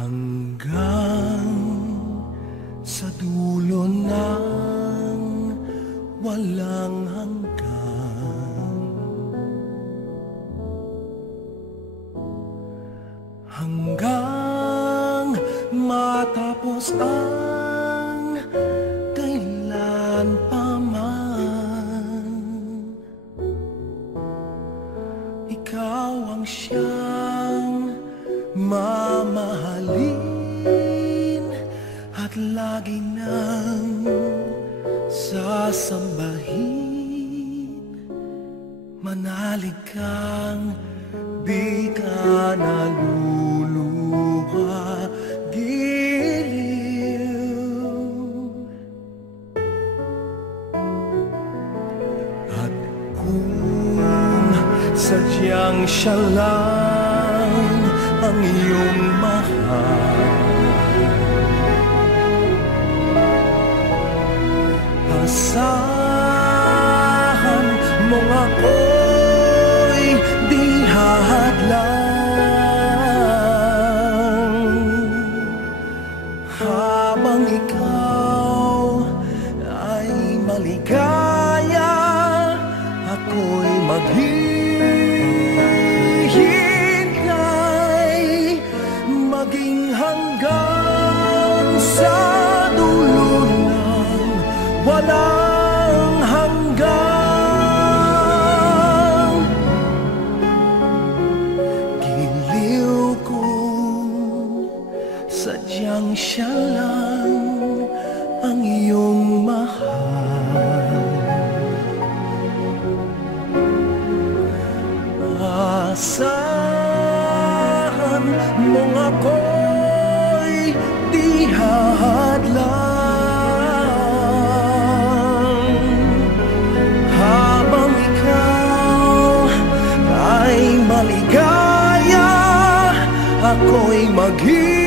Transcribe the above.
Hanggang sa dulo ng walang hanggan, hanggang matapos ang kailan pa man. Ikaw ang siyang mamahalin at lagi nang sasambahin. Manalig kang di ka naluluha, giliw. At kung sadyang siya lang ang iyong mahal, asahan mong ako'y di hahadlang. Habang ikaw ay maligaya, ako'y maghihintay, maging hanggang sa dulo ng walang hanggan. Giliw kung sadyang siya lang ang iyong mahal. Asahan mong ako'y di hahadlang. Habang ikaw ay maligaya, ako'y maghihintay,